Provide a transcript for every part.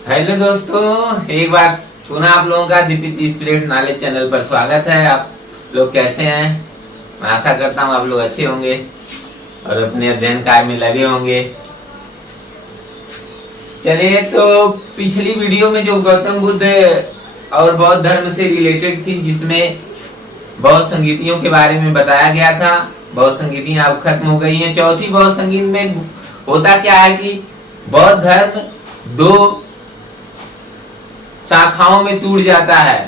Hello दोस्तों, एक बार पुनः आप लोगों का दीपित स्पिरिट नॉलेज चैनल पर स्वागत है। आप लोग कैसे हैं? मैं आशा करता हूँ आप लोग अच्छे होंगे और अपने अध्ययन कार्य में लगे होंगे। चलिए, तो पिछली वीडियो में जो गौतम बुद्ध और बौद्ध धर्म से रिलेटेड थी, जिसमें बौद्ध संगीतियों के बारे में बताया गया था। बौद्ध संगीतियां अब खत्म हो गई हैं। चौथी बौद्ध संगीत में होता क्या है कि बौद्ध धर्म दो शाखाओं में टूट जाता है।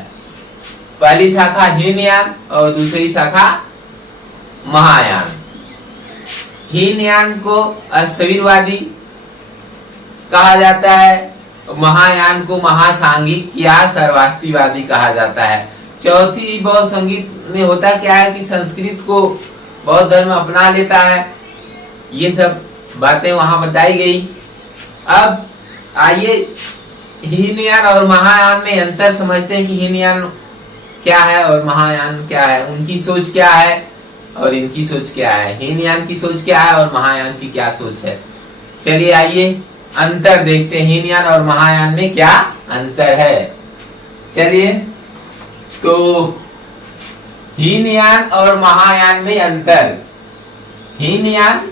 पहली शाखा हीनयान और दूसरी शाखा महायान। हीनयान को अस्थविरवादी कहा जाता है, महायान को महासांगिक या सर्वास्तिवादी कहा जाता है। चौथी बौद्ध संगीत में होता क्या है कि संस्कृत को बौद्ध धर्म अपना लेता है। ये सब बातें वहां बताई गई। अब आइए हीनयान और महायान में अंतर समझते हैं कि हीनयान क्या है और महायान क्या है, उनकी सोच क्या है और इनकी सोच क्या है। हीनयान की सोच क्या है और महायान की क्या सोच है। चलिए आइए अंतर देखते हैं, हीनयान और महायान में क्या अंतर है। चलिए, तो हीनयान और महायान में अंतर। हीनयान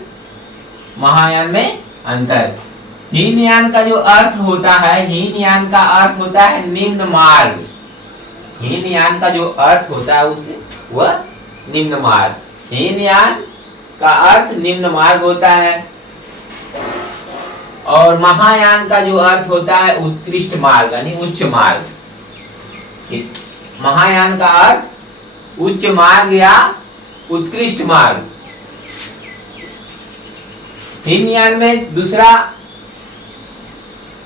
महायान में अंतर। हीनयान का जो अर्थ होता है, हीनयान का अर्थ होता है निम्न मार्ग। हीनयान का जो अर्थ होता है उसे वह निम्न मार्ग। हीनयान का अर्थ निम्न मार्ग होता है और महायान का जो अर्थ होता है उत्कृष्ट मार्ग यानी उच्च मार्ग। महायान का अर्थ उच्च मार्ग या उत्कृष्ट मार्ग। हीनयान में दूसरा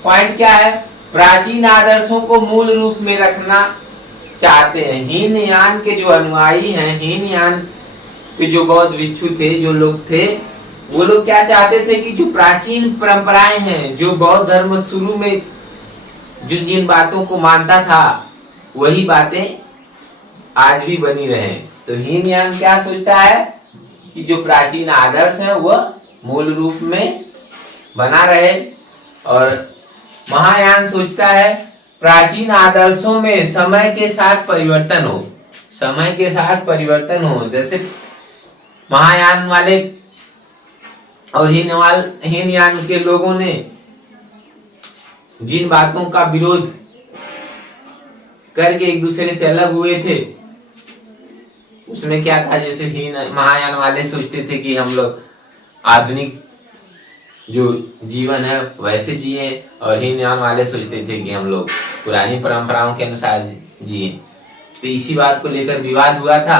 पॉइंट क्या है? प्राचीन आदर्शों को मूल रूप में रखना चाहते हैं। हीनयान के जो अनुयायी हैं, हीनयान के जो बौद्ध भिक्षु थे, जो लोग थे, वो लोग क्या चाहते थे कि जो प्राचीन परंपराएं हैं, जो बौद्ध धर्म शुरू में जिन जिन बातों को मानता था, वही बातें आज भी बनी रहे। तो हीनयान क्या सोचता है कि जो प्राचीन आदर्श है वह मूल रूप में बना रहे, और महायान सोचता है प्राचीन आदर्शों में समय के साथ परिवर्तन हो। समय के साथ परिवर्तन हो। जैसे महायान वाले और हीनयान के लोगों ने जिन बातों का विरोध करके एक दूसरे से अलग हुए थे, उसमें क्या था? जैसे महायान वाले सोचते थे कि हम लोग आधुनिक जो जीवन है वैसे जिए, और हीनयान वाले सोचते थे कि हम लोग पुरानी परंपराओं के अनुसार जिए। तो इसी बात को लेकर विवाद हुआ था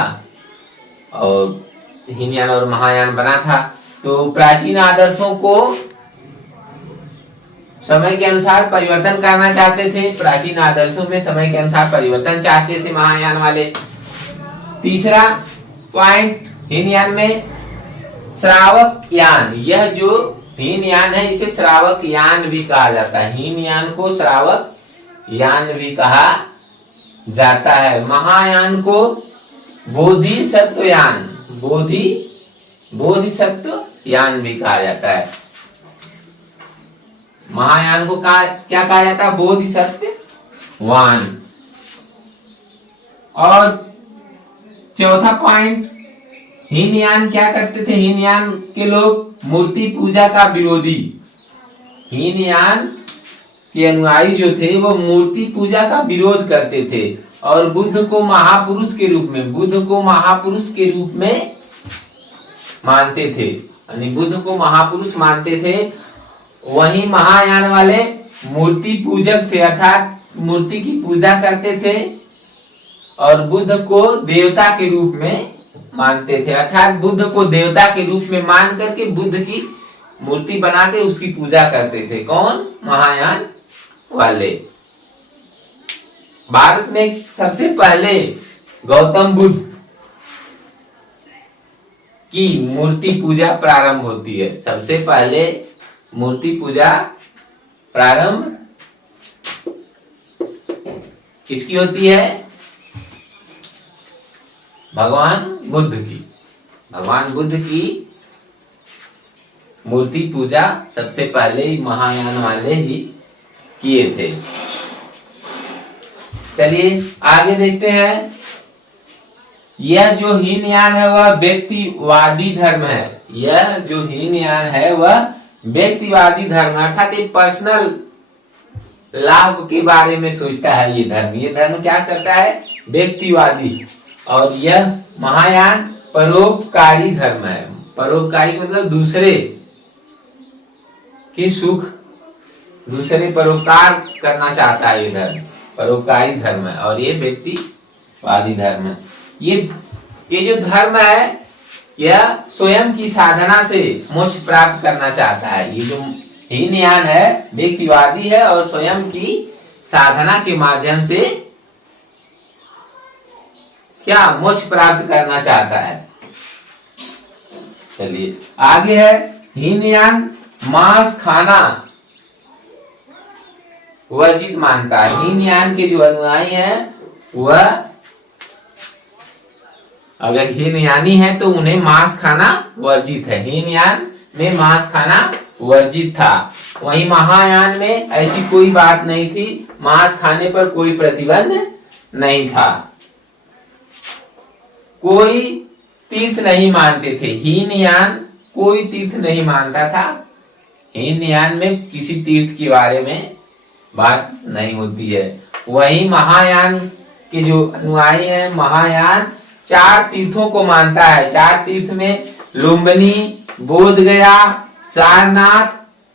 और हीनयान और महायान बना था। तो प्राचीन आदर्शों को समय के अनुसार परिवर्तन करना चाहते थे। प्राचीन आदर्शों में समय के अनुसार परिवर्तन चाहते थे महायान वाले। तीसरा पॉइंट हीनयान में श्रावक यान। यह जो हीनयान है इसे श्रावक यान भी कहा जाता है। हीनयान को श्रावक यान भी कहा जाता है। महायान को बोधिसत्व यान, बोधिसत्व यान भी कहा जाता है। महायान को क्या कहा जाता है? बोधिसत्व वान। और चौथा पॉइंट, हीनयान क्या करते थे? हीनयान के लोग मूर्ति पूजा का विरोधी। हीनयान के अनुयायी जो थे वो मूर्ति पूजा का विरोध करते थे और बुद्ध को महापुरुष के रूप में मानते थे, यानी बुद्ध को महापुरुष मानते थे। वहीं महायान वाले मूर्ति पूजक थे, अर्थात मूर्ति की पूजा करते थे और बुद्ध को देवता के रूप में मानते थे, अर्थात बुद्ध को देवता के रूप में मान करके बुद्ध की मूर्ति बना के उसकी पूजा करते थे। कौन? महायान वाले। भारत में सबसे पहले गौतम बुद्ध की मूर्ति पूजा प्रारंभ होती है। सबसे पहले मूर्ति पूजा प्रारंभ किसकी होती है? भगवान बुद्ध की। भगवान बुद्ध की मूर्ति पूजा सबसे पहले महायान वाले ही किए थे। चलिए आगे देखते हैं। यह जो हीनयान है वह व्यक्तिवादी धर्म है। यह जो हीनयान है वह व्यक्तिवादी धर्म है, अर्थात एक पर्सनल लाभ के बारे में सोचता है ये धर्म। ये धर्म क्या करता है? व्यक्तिवादी। और यह महायान परोपकारी धर्म है। परोपकारी मतलब दूसरे के सुख, दूसरे परोपकार करना चाहता है ये धर्म, परोपकारी धर्म है। और ये व्यक्तिवादी धर्म है। ये जो धर्म है यह स्वयं की साधना से मोक्ष प्राप्त करना चाहता है। ये जो हीनयान है व्यक्तिवादी है और स्वयं की साधना के माध्यम से क्या मोक्ष प्राप्त करना चाहता है। चलिए आगे है। हीनयान मांस खाना वर्जित मानता है। हीनयान के जो अनुयायी हैं वह अगर हीनयानी है तो उन्हें मांस खाना वर्जित है। हीनयान में मांस खाना वर्जित था। वहीं महायान में ऐसी कोई बात नहीं थी, मांस खाने पर कोई प्रतिबंध नहीं था। कोई तीर्थ नहीं मानते थे। हीनयान कोई तीर्थ नहीं मानता था। हीनयान में किसी तीर्थ के बारे में बात नहीं होती है। वहीं महायान के जो अनुयायी हैं, महायान 4 तीर्थों को मानता है। 4 तीर्थ में लुम्बिनी, बोधगया, सारनाथ,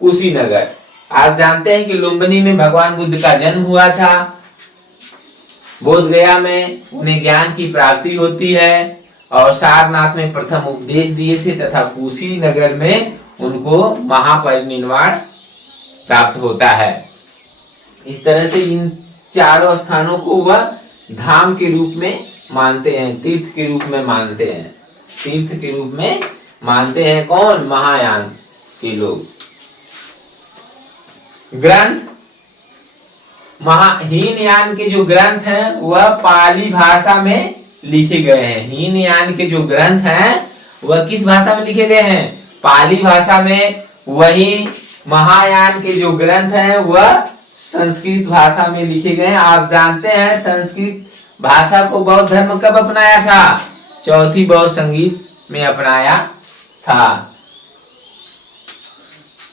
कुशीनगर। आप जानते हैं कि लुम्बिनी में भगवान बुद्ध का जन्म हुआ था। बोधगया में उन्हें ज्ञान की प्राप्ति होती है और सारनाथ में प्रथम उपदेश दिए थे तथा कुशीनगर में उनको महापरिनिर्वाण प्राप्त होता है। इस तरह से इन चारों स्थानों को वह धाम के रूप में मानते हैं, तीर्थ के रूप में मानते हैं। तीर्थ के रूप में मानते हैं कौन? महायान के लोग। ग्रंथ हीनयान के जो ग्रंथ हैं वह पाली भाषा में लिखे गए हैं। हीनयान के जो ग्रंथ हैं वह किस भाषा में लिखे गए हैं? पाली भाषा में। वही महायान के जो ग्रंथ हैं वह संस्कृत भाषा में लिखे गए हैं। आप जानते हैं संस्कृत भाषा को बौद्ध धर्म कब अपनाया था? चौथी बौद्ध संगीत में अपनाया था।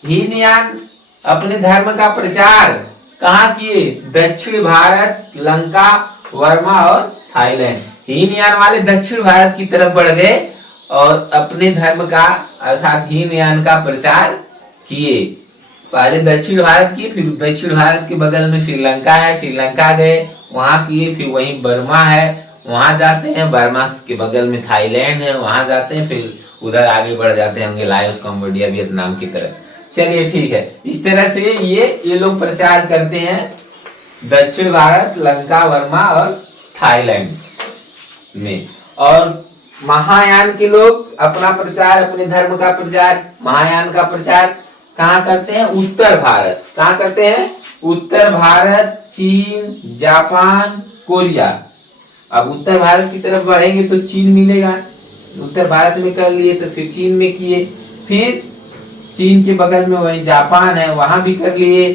हीनयान अपने धर्म का प्रचार कहाँ किए? दक्षिण भारत, लंका, वर्मा और थाईलैंड। हीनयान वाले दक्षिण भारत की तरफ बढ़ गए और अपने धर्म का अर्थात हीनयान का प्रचार किए। पहले दक्षिण भारत किए, फिर दक्षिण भारत के बगल में श्रीलंका है, श्रीलंका गए, वहां किए। फिर वहीं बर्मा है, वहां जाते हैं। बर्मा के बगल में थाईलैंड है, वहां जाते हैं। फिर उधर आगे बढ़ जाते हैं लाओस, कंबोडिया, वियतनाम की तरफ। चलिए ठीक है। इस तरह से ये लोग प्रचार करते हैं दक्षिण भारत, लंका, वर्मा और थाईलैंड में। और महायान के लोग अपना प्रचार, अपने धर्म का प्रचार, महायान का प्रचार कहाँ करते हैं? उत्तर भारत। कहाँ करते हैं? उत्तर भारत, चीन, जापान, कोरिया। अब उत्तर भारत की तरफ बढ़ेंगे तो चीन मिलेगा। उत्तर भारत में कर लिए तो फिर चीन में किए, फिर चीन के बगल में वही जापान है, वहां भी कर लिए।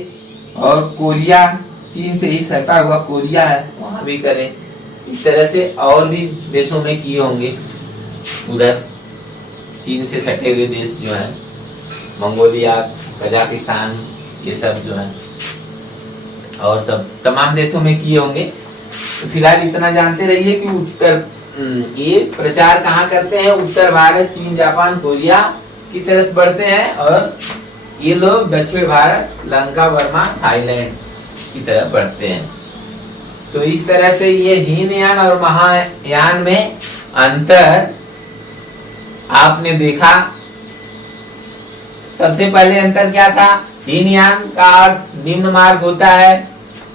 और कोरिया, चीन से ही सटा हुआ कोरिया है, वहां भी करें। इस तरह से और भी देशों में किए होंगे। उधर चीन से सटे हुए देश जो है, मंगोलिया, कजाकिस्तान, ये सब जो है और सब तमाम देशों में किए होंगे। तो फिलहाल इतना जानते रहिए कि ये प्रचार कहाँ करते हैं? उत्तर भारत, चीन, जापान, कोरिया की तरफ बढ़ते हैं और ये लोग दक्षिण भारत, लंका, वर्मा, थाईलैंड की तरफ बढ़ते हैं। तो इस तरह से ये हीनयान और महायान में अंतर आपने देखा। सबसे पहले अंतर क्या था? हीनयान का अर्थ निम्न मार्ग होता है,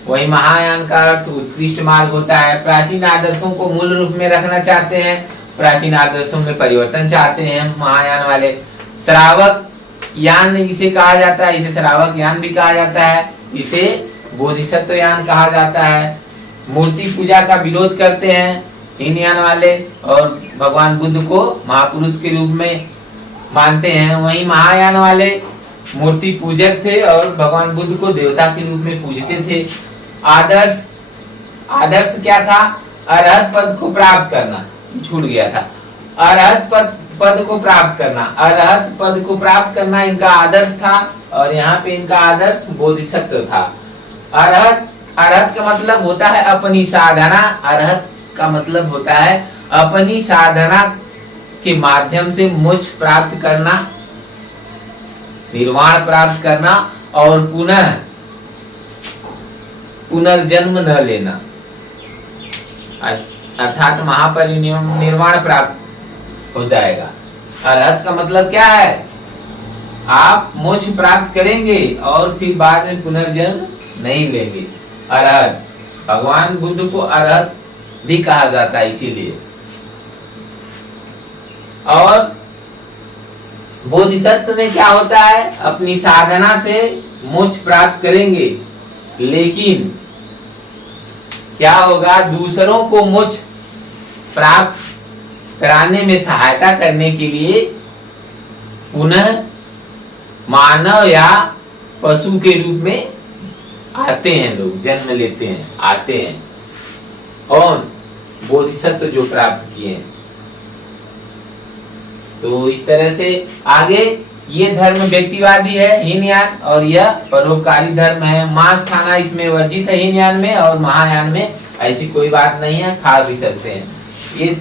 वही महायान का अर्थ उत्कृष्ट मार्ग होता है। प्राचीन आदर्शों को मूल रूप में रखना चाहते हैं, प्राचीन आदर्शों में परिवर्तन चाहते हैं महायान वाले। श्रावक यान इसे कहा जाता है, इसे श्रावक यान भी कहा जाता है, इसे बोधिसत्व यान कहा जाता है। मूर्ति पूजा का विरोध करते हैं हीनयान वाले और भगवान बुद्ध को महापुरुष के रूप में मानते हैं। वहीं महायान वाले मूर्ति पूजक थे और भगवान बुद्ध को देवता के रूप में पूजते थे। आदर्श आदर्श क्या था? अरहत पद को प्राप्त करना, छूट गया था। अरहत पद को प्राप्त करना, अरहत पद को प्राप्त करना इनका आदर्श था और यहाँ पे इनका आदर्श बोधिसत्व था। अरहत अरहत का मतलब होता है अपनी साधना, अरहत का मतलब होता है अपनी साधना के माध्यम से मोक्ष प्राप्त करना, निर्वाण प्राप्त करना और पुनर्जन्म न लेना, अर्थात महापरिनिर्वाण प्राप्त हो जाएगा। अरहत का मतलब क्या है? आप मोक्ष प्राप्त करेंगे और फिर बाद में पुनर्जन्म नहीं लेंगे। अरहत, भगवान बुद्ध को अरहत भी कहा जाता है इसीलिए। और बोधिसत्व में क्या होता है? अपनी साधना से मोक्ष प्राप्त करेंगे, लेकिन क्या होगा? दूसरों को मोक्ष प्राप्त कराने में सहायता करने के लिए पुनः मानव या पशु के रूप में आते हैं, लोग जन्म लेते हैं, आते हैं। कौन? बोधिसत्व जो प्राप्त किए हैं। तो इस तरह से आगे ये धर्म व्यक्तिवादी है हीनयान, और यह परोपकारी धर्म है। मांस खाना इसमें वर्जित है हीनयान में, और महायान में ऐसी कोई बात नहीं है, खा भी सकते हैं। ये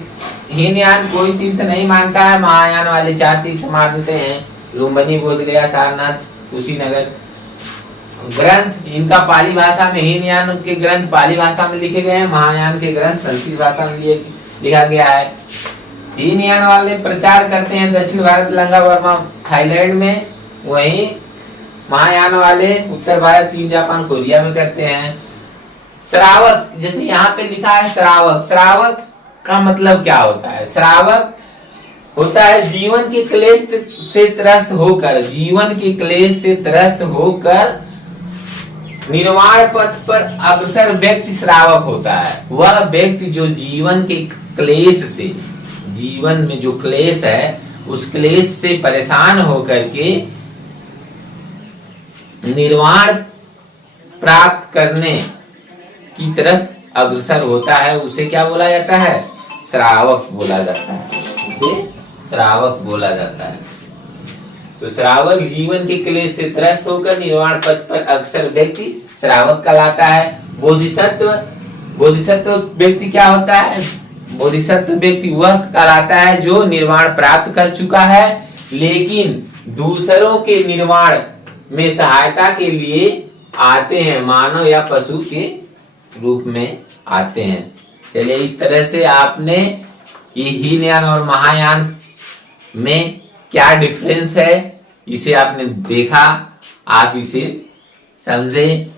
हीनयान कोई तीर्थ नहीं मानता है, महायान वाले 4 तीर्थ मानते हैं, लुम्बिनी, बोध गया, सारनाथ, कुशीनगर। ग्रंथ इनका पाली भाषा में, हीनयान के ग्रंथ पाली भाषा में लिखे गए हैं, महायान के ग्रंथ संस्कृत भाषा में लिखा गया है। हीनयान वाले प्रचार करते हैं दक्षिण भारत, लंका, बर्मा, थाईलैंड में, वहीं महायान वाले उत्तर भारत, चीन, जापान, कोरिया में करते हैं। श्रावक, जैसे यहाँ पे लिखा है श्रावक, श्रावक का मतलब क्या होता है? श्रावक होता है जीवन के क्लेश से त्रस्त होकर, जीवन के क्लेश से त्रस्त होकर निर्वाण पथ पर अग्रसर व्यक्ति श्रावक होता है। वह व्यक्ति जो जीवन के क्लेश से, जीवन में जो क्लेश है उस क्लेश से परेशान होकर के निर्वाण प्राप्त करने की तरफ अग्रसर होता है, उसे क्या बोला जाता है? श्रावक बोला जाता है, उसे श्रावक बोला जाता है। तो श्रावक जीवन के क्लेश से त्रस्त होकर निर्वाण पथ पर अग्रसर व्यक्ति श्रावक कहलाता है। बोधिसत्व, बोधिसत्व व्यक्ति क्या होता है? बोधिसत्व व्यक्ति वह कहलाता है जो निर्वाण प्राप्त कर चुका है, लेकिन दूसरों के निर्वाण में सहायता के लिए आते हैं, मानव या पशु के रूप में आते हैं। चलिए, इस तरह से आपने ये हीनयान और महायान में क्या डिफरेंस है इसे आपने देखा, आप इसे समझे।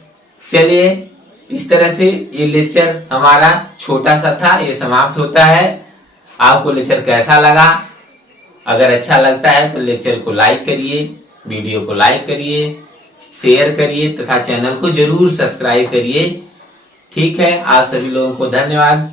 चलिए, इस तरह से ये लेक्चर हमारा छोटा सा था, ये समाप्त होता है। आपको लेक्चर कैसा लगा? अगर अच्छा लगता है तो लेक्चर को लाइक करिए, वीडियो को लाइक करिए, शेयर करिए तथा चैनल को जरूर सब्सक्राइब करिए। ठीक है, आप सभी लोगों को धन्यवाद।